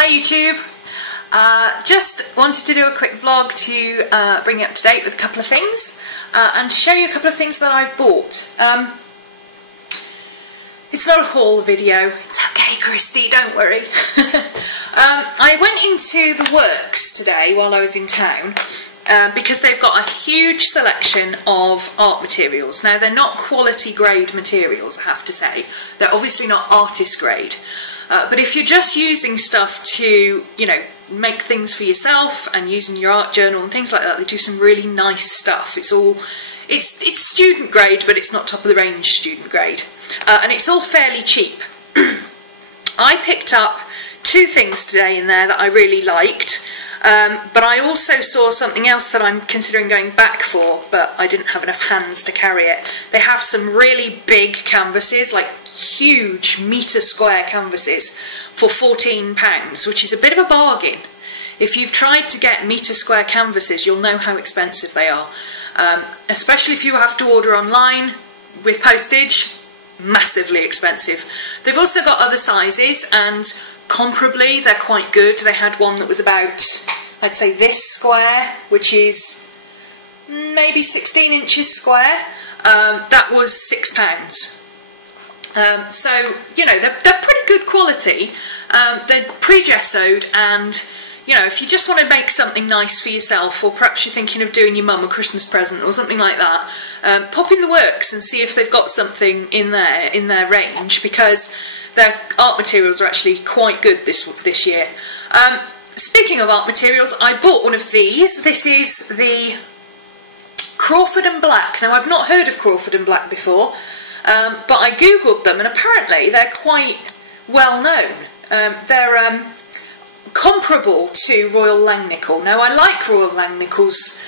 Hi YouTube! Just wanted to do a quick vlog to bring you up to date with a couple of things and show you a couple of things that I've bought. It's not a haul video, it's okay Christy, don't worry. I went into the works today while I was in town because they've got a huge selection of art materials. Now they're not quality grade materials, I have to say. They're obviously not artist grade. But if you're just using stuff to, you know, make things for yourself and using your art journal and things like that, they do some really nice stuff. It's student grade, but it's not top of the range student grade. And it's all fairly cheap. I picked up two things today in there that I really liked. But I also saw something else that I'm considering going back for, but I didn't have enough hands to carry it. They have some really big canvases, like huge metre square canvases for £14, which is a bit of a bargain. If you've tried to get metre square canvases, you'll know how expensive they are. Especially if you have to order online with postage, massively expensive. They've also got other sizes and comparably they're quite good. They had one that was about, I'd say this square, which is maybe 16 inches square. That was £6. So, you know, they're pretty good quality. They're pre-gessoed and, you know, if you just want to make something nice for yourself, or perhaps you're thinking of doing your mum a Christmas present or something like that, pop in the works and see if they've got something in their range, because their art materials are actually quite good this year. Speaking of art materials, I bought one of these. This is the Crawford Black. Now, I've not heard of Crawford Black before, but I googled them and apparently they're quite well known. They're comparable to Royal Langnickel. Now, I like Royal Langnickel's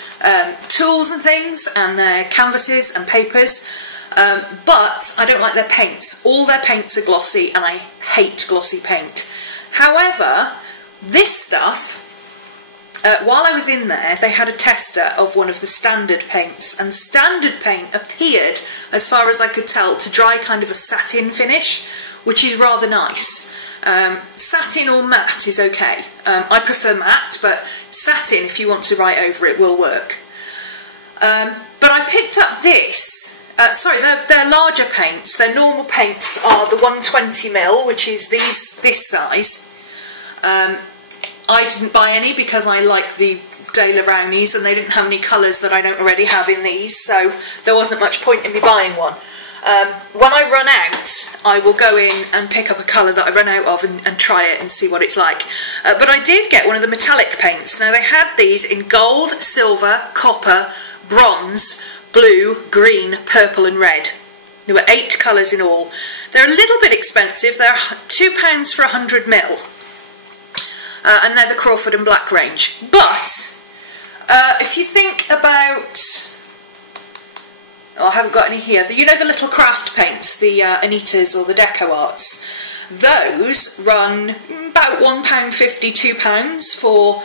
tools and things and their canvases and papers, but I don't like their paints. All their paints are glossy and I hate glossy paint. However, this stuff, while I was in there, they had a tester of one of the standard paints, and the standard paint appeared, as far as I could tell, to dry kind of a satin finish, which is rather nice. Satin or matte is okay. I prefer matte, but satin, if you want to write over it, will work. But I picked up this. Sorry, they're larger paints. Their normal paints are the 120mm, which is this size. I didn't buy any because I like the Daler Brownies and they didn't have any colours that I don't already have in these, so there wasn't much point in me buying one. When I run out, I will go in and pick up a colour that I run out of and try it and see what it's like. But I did get one of the metallic paints. Now, they had these in gold, silver, copper, bronze, blue, green, purple and red. There were 8 colours in all. They're a little bit expensive. They're £2 for 100ml. And they're the Crawford Black range. But if you think about, oh, I haven't got any here. You know the little craft paints, the Anitas or the Deco Arts. Those run about £1.50, £2 for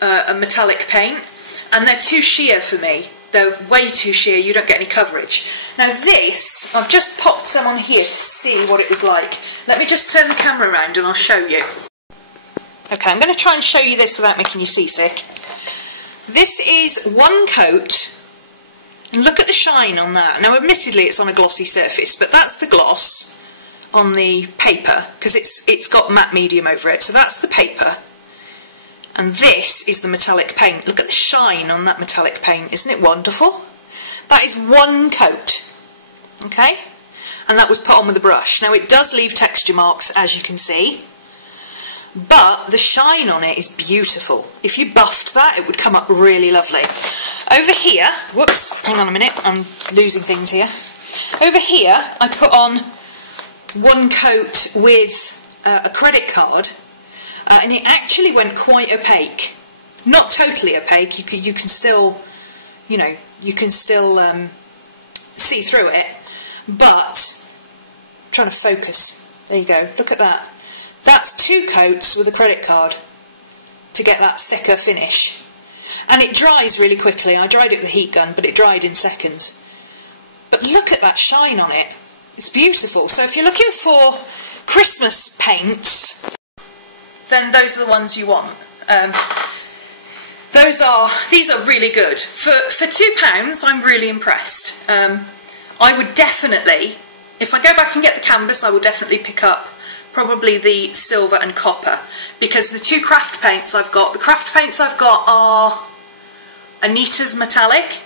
a metallic paint, and they're too sheer for me. They're way too sheer. You don't get any coverage. Now this, I've just popped some on here to see what it was like. Let me just turn the camera around and I'll show you. Okay, I'm going to try and show you this without making you seasick. This is one coat. Look at the shine on that. Now, admittedly, it's on a glossy surface, but that's the gloss on the paper, because it's got matte medium over it. So that's the paper. And this is the metallic paint. Look at the shine on that metallic paint. Isn't it wonderful? That is one coat. Okay? And that was put on with a brush. Now, it does leave texture marks, as you can see. But the shine on it is beautiful. If you buffed that, it would come up really lovely. Over here, whoops, hang on a minute, I'm losing things here. Over here, I put on one coat with a credit card, and it actually went quite opaque. Not totally opaque, you can still, you know, you can still see through it, but, I'm trying to focus, there you go, look at that. That's 2 coats with a credit card to get that thicker finish. And it dries really quickly. I dried it with a heat gun, but it dried in seconds. But look at that shine on it. It's beautiful. So if you're looking for Christmas paints, then those are the ones you want. These are really good. For £2, I'm really impressed. I would definitely, if I go back and get the canvas, I will definitely pick up probably the silver and copper, because the two craft paints I've got, are Anita's Metallic,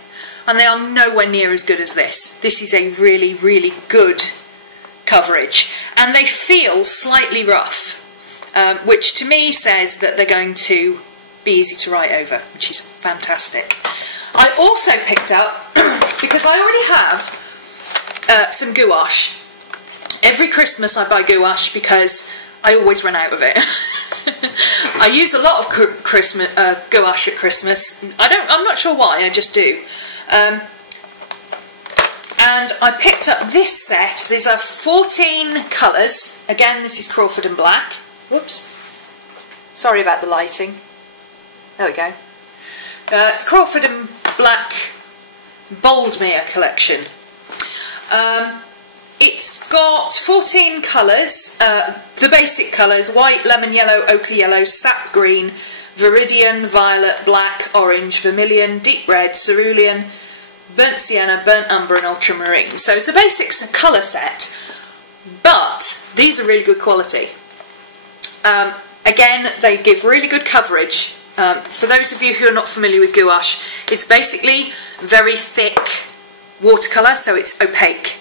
and they are nowhere near as good as this. This is a really, really good coverage, and they feel slightly rough, which to me says that they're going to be easy to write over, which is fantastic. I also picked up, because I already have some gouache. Every Christmas I buy gouache because I always run out of it. I use a lot of gouache at Christmas. I'm not sure why, I just do. And I picked up this set. These are 14 colours. Again, this is Crawford Black. Whoops. Sorry about the lighting. There we go. It's Crawford Black Boldmere collection. It's got 14 colours, the basic colours: white, lemon yellow, ochre yellow, sap green, viridian, violet, black, orange, vermilion, deep red, cerulean, burnt sienna, burnt umber and ultramarine. So it's a basic colour set, but these are really good quality. Again, they give really good coverage. For those of you who are not familiar with gouache, it's basically very thick watercolour, so it's opaque.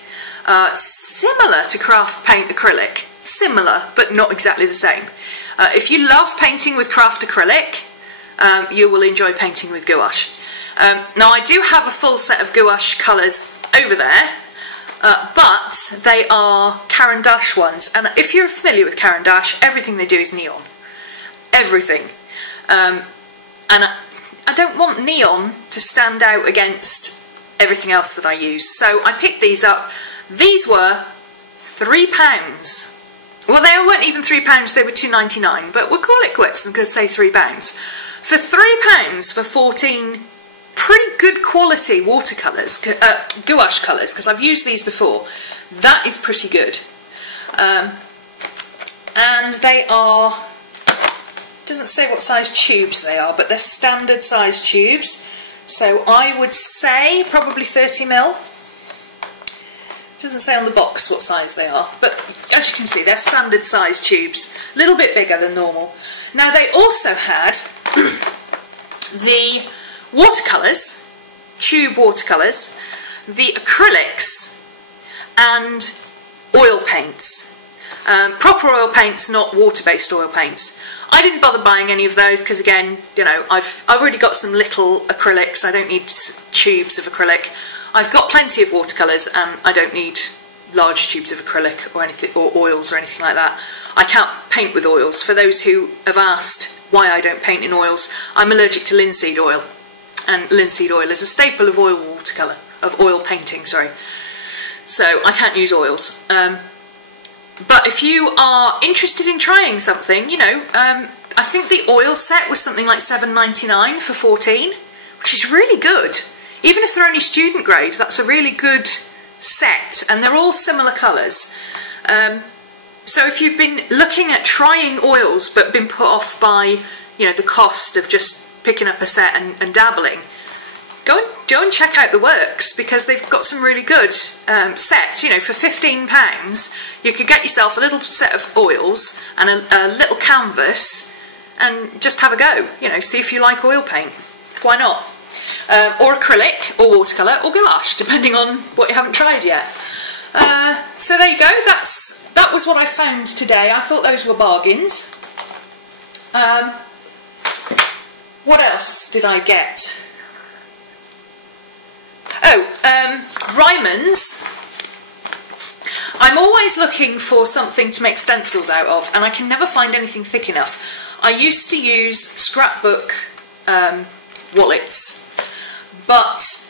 Similar to craft paint acrylic, similar but not exactly the same. If you love painting with craft acrylic, you will enjoy painting with gouache. Now I do have a full set of gouache colours over there, but they are Caran d'Ache ones, and if you're familiar with Caran d'Ache, everything they do is neon. Everything. And I don't want neon to stand out against everything else that I use, so I picked these up. These were £3. Well, they weren't even £3, they were £2.99, but we'll call it quits and could say £3. For £3 for 14 pretty good quality watercolours, gouache colours, because I've used these before, that is pretty good. And they are, doesn't say what size tubes they are, but they're standard size tubes, so I would say probably 30mm. Doesn't say on the box what size they are, but as you can see, they're standard size tubes, a little bit bigger than normal. Now they also had the watercolours, tube watercolours, the acrylics and oil paints. Proper oil paints, not water-based oil paints. I didn't bother buying any of those because, again, you know, I've already got some little acrylics. I don't need tubes of acrylic. I've got plenty of watercolours and I don't need large tubes of acrylic or anything, or oils or anything like that. I can't paint with oils. For those who have asked why I don't paint in oils, I'm allergic to linseed oil, and linseed oil is a staple of oil painting, sorry. So I can't use oils. But if you are interested in trying something, you know, I think the oil set was something like $7.99 for 14, which is really good. Even if they're only student grade, that's a really good set, and they're all similar colours. So if you've been looking at trying oils but been put off by, you know, the cost of just picking up a set and dabbling, go and check out the works, because they've got some really good sets. You know, for £15 you could get yourself a little set of oils and a little canvas and just have a go, you know, see if you like oil paint. Why not? Or acrylic, or watercolour, or gouache, depending on what you haven't tried yet. So there you go, that was what I found today. I thought those were bargains. What else did I get? Oh, Rymans. I'm always looking for something to make stencils out of, and I can never find anything thick enough. I used to use scrapbook wallets, but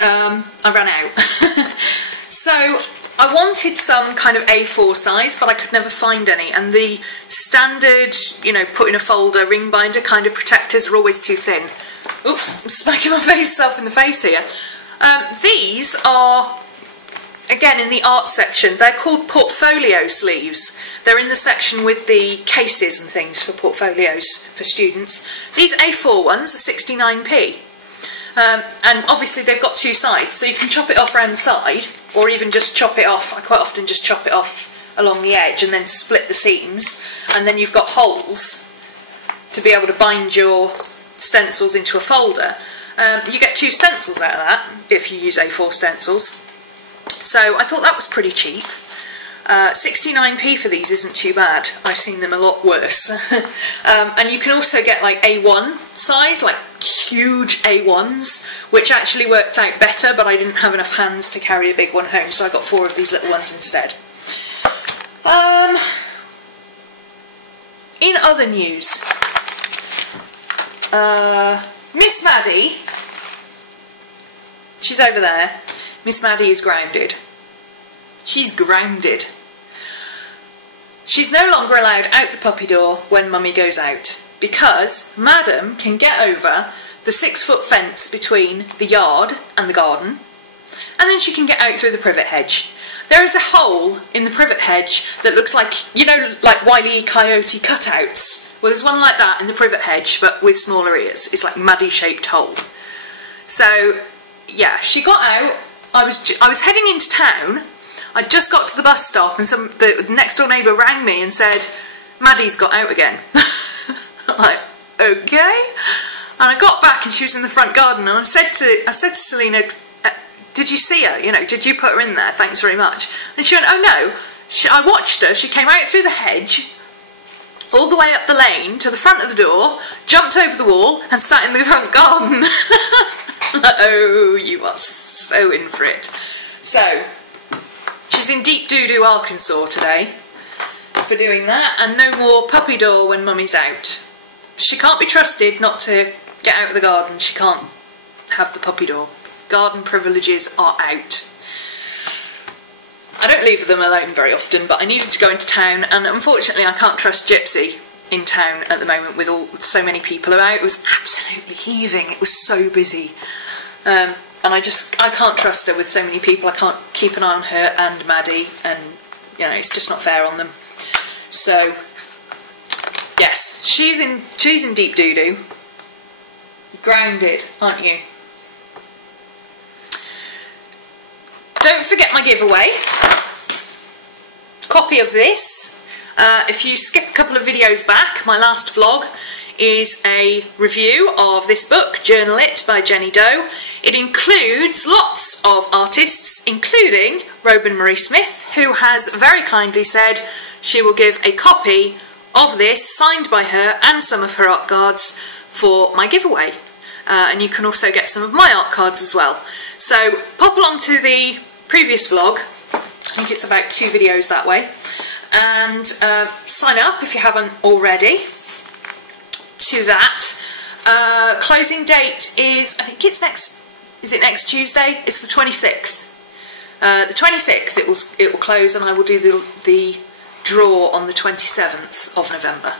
I ran out. So I wanted some kind of A4 size, but I could never find any, and the standard, you know, put in a folder ring binder kind of protectors are always too thin. Oops, I'm smacking myself in the face here. These are again, in the art section, they're called portfolio sleeves. They're in the section with the cases and things for portfolios for students. These A4 ones are 69p. And obviously they've got two sides, so you can chop it off around the side, or even just chop it off. I quite often just chop it off along the edge and then split the seams, and then you've got holes to be able to bind your stencils into a folder. You get two stencils out of that if you use A4 stencils. So I thought that was pretty cheap. 69p for these isn't too bad. I've seen them a lot worse. And you can also get like A1 size, like huge A1s, which actually worked out better, but I didn't have enough hands to carry a big one home, so I got 4 of these little ones instead. In other news, Miss Maddie, she's over there. Miss Maddie is grounded. She's grounded. She's no longer allowed out the puppy door when Mummy goes out, because Madam can get over the 6-foot fence between the yard and the garden, and then she can get out through the privet hedge. There is a hole in the privet hedge that looks like, you know, like Wile E. Coyote cutouts. Well, there's one like that in the privet hedge, but with smaller ears. It's like Maddie-shaped hole. So, yeah, she got out. I was heading into town. I just got to the bus stop, and the next door neighbour rang me and said, Maddie's got out again. I'm like, okay. And I got back and she was in the front garden, and I said to Selena, did you see her? You know, did you put her in there? Thanks very much. And she went, oh no. I watched her. She came out through the hedge, all the way up the lane to the front of the door, jumped over the wall and sat in the front garden. Oh, you are so in for it. So, she's in Deep Doo-Doo, Arkansas today for doing that, and no more puppy door when Mummy's out. She can't be trusted not to get out of the garden. She can't have the puppy door. Garden privileges are out. I don't leave them alone very often, but I needed to go into town, and unfortunately I can't trust Gypsy in town at the moment with so many people about. It was absolutely heaving. It was so busy. And I can't trust her with so many people. I can't keep an eye on her and Maddie, and you know, it's just not fair on them. So yes, she's in Deep Doo-Doo. Grounded, aren't you? Don't forget my giveaway. Copy of this. If you skip a couple of videos back, my last vlog is a review of this book, Journal It by Jenny Doe. It includes lots of artists, including Robin Marie Smith, who has very kindly said she will give a copy of this, signed by her, and some of her art cards for my giveaway. And you can also get some of my art cards as well. So pop along to the previous vlog, I think it's about 2 videos that way, and sign up if you haven't already to that. Closing date is, I think it's next Tuesday? It's the 26th. The 26th it will close, and I will do the draw on the 27th of November.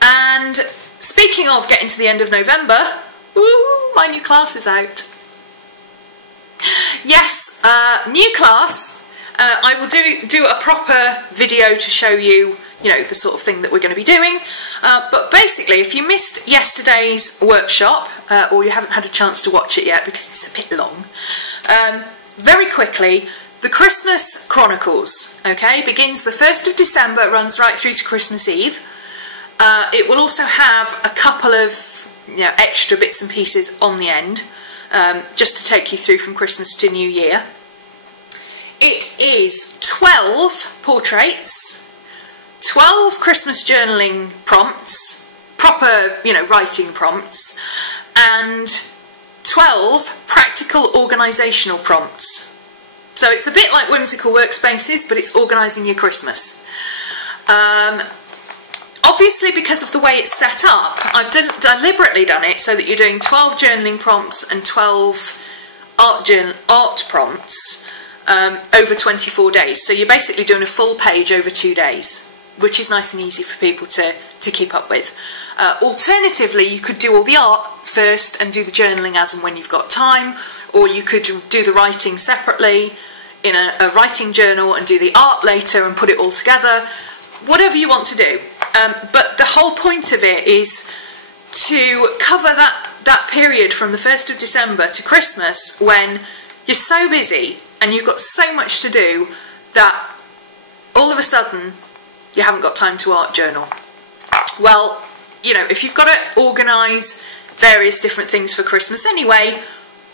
And speaking of getting to the end of November, ooh, my new class is out. Yes, new class. I will do a proper video to show you, you know, the sort of thing that we're going to be doing. But basically, if you missed yesterday's workshop, or you haven't had a chance to watch it yet because it's a bit long, very quickly, the Christmas Chronicles, okay, begins the 1st of December, runs right through to Christmas Eve. It will also have a couple of, you know, extra bits and pieces on the end, just to take you through from Christmas to New Year. It is 12 portraits, 12 Christmas journaling prompts, proper, you know, writing prompts, and 12 practical organisational prompts. So it's a bit like whimsical workspaces, but it's organising your Christmas. Obviously, because of the way it's set up, I've deliberately done it so that you're doing 12 journaling prompts and 12 art prompts over 24 days. So you're basically doing a full page over 2 days, which is nice and easy for people to keep up with. Alternatively, you could do all the art first and do the journaling as and when you've got time, or you could do the writing separately. in a writing journal and do the art later and put it all together, whatever you want to do. But the whole point of it is to cover that period from the 1st of December to Christmas, when you're so busy and you've got so much to do that all of a sudden you haven't got time to art journal. Well, you know, if you've got to organise various different things for Christmas anyway,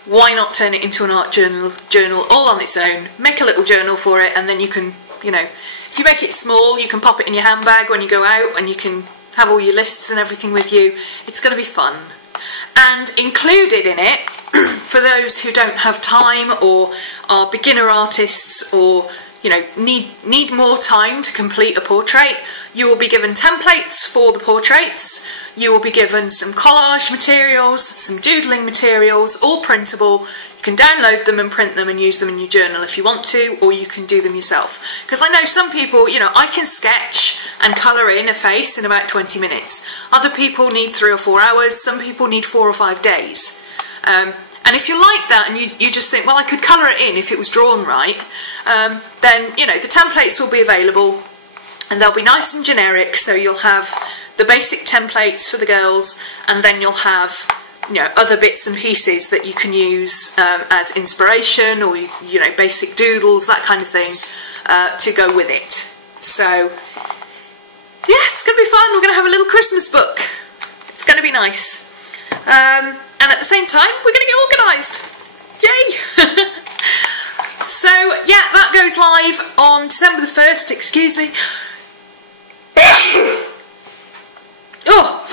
why not turn it into an art journal all on its own? Make a little journal for it, and then you can, you know, if you make it small, you can pop it in your handbag when you go out, and you can have all your lists and everything with you. It's going to be fun. And included in it, for those who don't have time or are beginner artists, or you know, need more time to complete a portrait, you will be given templates for the portraits. You will be given some collage materials, some doodling materials, all printable. You can download them and print them and use them in your journal if you want to, or you can do them yourself. Because I know some people, you know, I can sketch and colour in a face in about 20 minutes. Other people need 3 or 4 hours. Some people need 4 or 5 days. And if you're like that and you just think, well, I could colour it in if it was drawn right, then, you know, the templates will be available and they'll be nice and generic. So you'll have the basic templates for the girls, and then you'll have, you know, other bits and pieces that you can use as inspiration, or, you know, basic doodles, that kind of thing, to go with it. So, yeah, it's going to be fun. We're going to have a little Christmas book. It's going to be nice. And at the same time, we're going to get organised. Yay! So, yeah, that goes live on December the 1st, excuse me. Oh,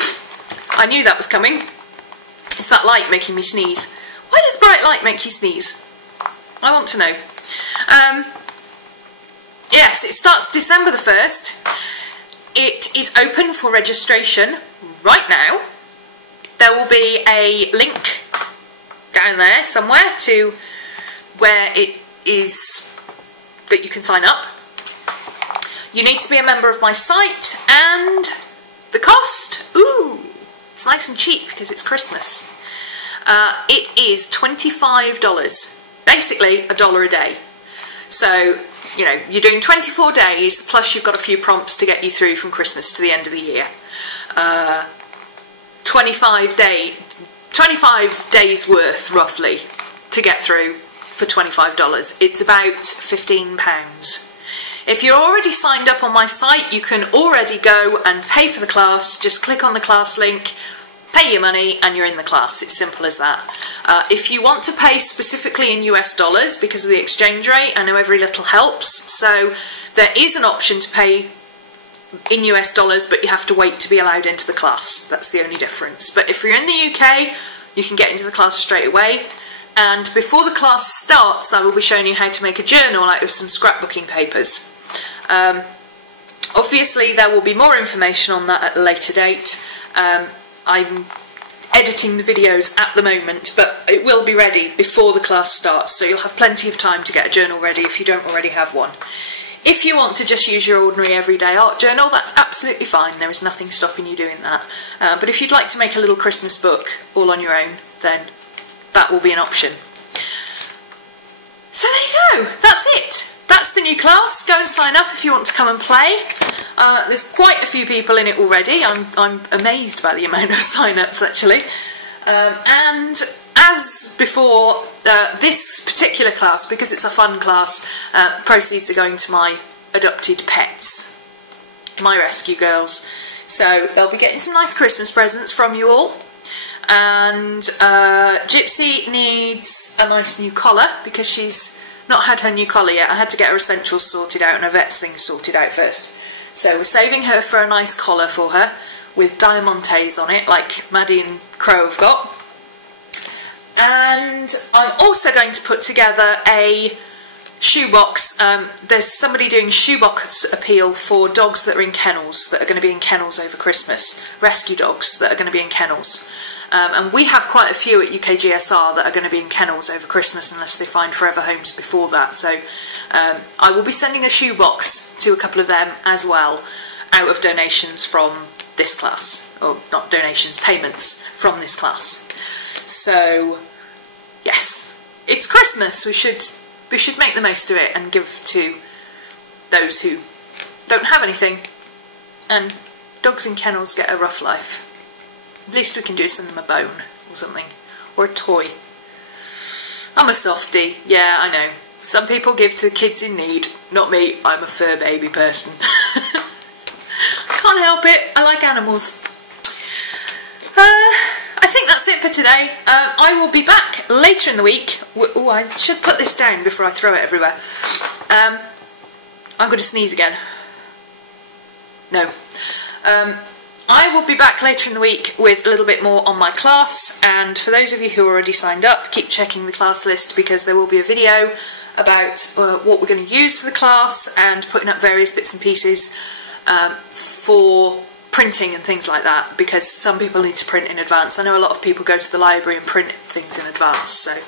I knew that was coming. It's that light making me sneeze. Why does bright light make you sneeze? I want to know. Yes, it starts December the 1st. It is open for registration right now. There will be a link down there somewhere to where it is that you can sign up. You need to be a member of my site, and the cost, ooh, it's nice and cheap because it's Christmas. It is $25, basically $1 a day. So, you know, you're doing 24 days, plus you've got a few prompts to get you through from Christmas to the end of the year. 25 days worth, roughly, to get through for $25. It's about £15. If you're already signed up on my site, you can already go and pay for the class. Just click on the class link, pay your money, and you're in the class. It's simple as that. If you want to pay specifically in US dollars because of the exchange rate, I know every little helps. So there is an option to pay in US dollars, but you have to wait to be allowed into the class. That's the only difference. But if you're in the UK, you can get into the class straight away. And before the class starts, I will be showing you how to make a journal out of some scrapbooking papers. Obviously there will be more information on that at a later date. I'm editing the videos at the moment, but it will be ready before the class starts, so you'll have plenty of time to get a journal ready if you don't already have one. If you want to just use your ordinary everyday art journal, that's absolutely fine. There is nothing stopping you doing that. But if you'd like to make a little Christmas book all on your own, then that will be an option. So there you go, that's it. That's the new class. Go and sign up if you want to come and play. There's quite a few people in it already. I'm amazed by the amount of sign-ups actually. And as before, this particular class, because it's a fun class, proceeds are going to my adopted pets, my rescue girls. So they'll be getting some nice Christmas presents from you all. And Gypsy needs a nice new collar because she's not had her new collar yet. I had to get her essentials sorted out and her vet's things sorted out first. So we're saving her for a nice collar for her with diamantes on it, like Maddie and Crow have got. And I'm also going to put together a shoebox. There's somebody doing shoebox appeal for dogs that are in kennels, that are going to be in kennels over Christmas. Rescue dogs that are going to be in kennels. And we have quite a few at UKGSR that are going to be in kennels over Christmas unless they find forever homes before that. So I will be sending a shoebox to a couple of them as well, out of donations from this class. Or not donations, payments from this class. So yes, it's Christmas. We should we should make the most of it and give to those who don't have anything. And dogs in kennels get a rough life. The least we can do is send them a bone or something, or a toy. I'm a softie, yeah, I know. Some people give to kids in need, not me. I'm a fur baby person. Can't help it, I like animals. I think that's it for today. I will be back later in the week. Oh, I should put this down before I throw it everywhere. I'm going to sneeze again. No. I will be back later in the week with a little bit more on my class, and for those of you who are already signed up, keep checking the class list because there will be a video about what we're going to use for the class and putting up various bits and pieces for printing and things like that, because some people need to print in advance. I know a lot of people go to the library and print things in advance, so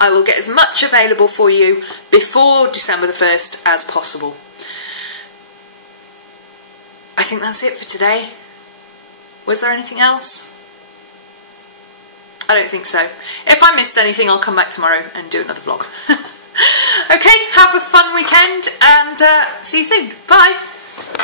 I will get as much available for you before December the 1st as possible. I think that's it for today. Was there anything else? I don't think so. If I missed anything, I'll come back tomorrow and do another vlog. Okay, have a fun weekend and see you soon. Bye.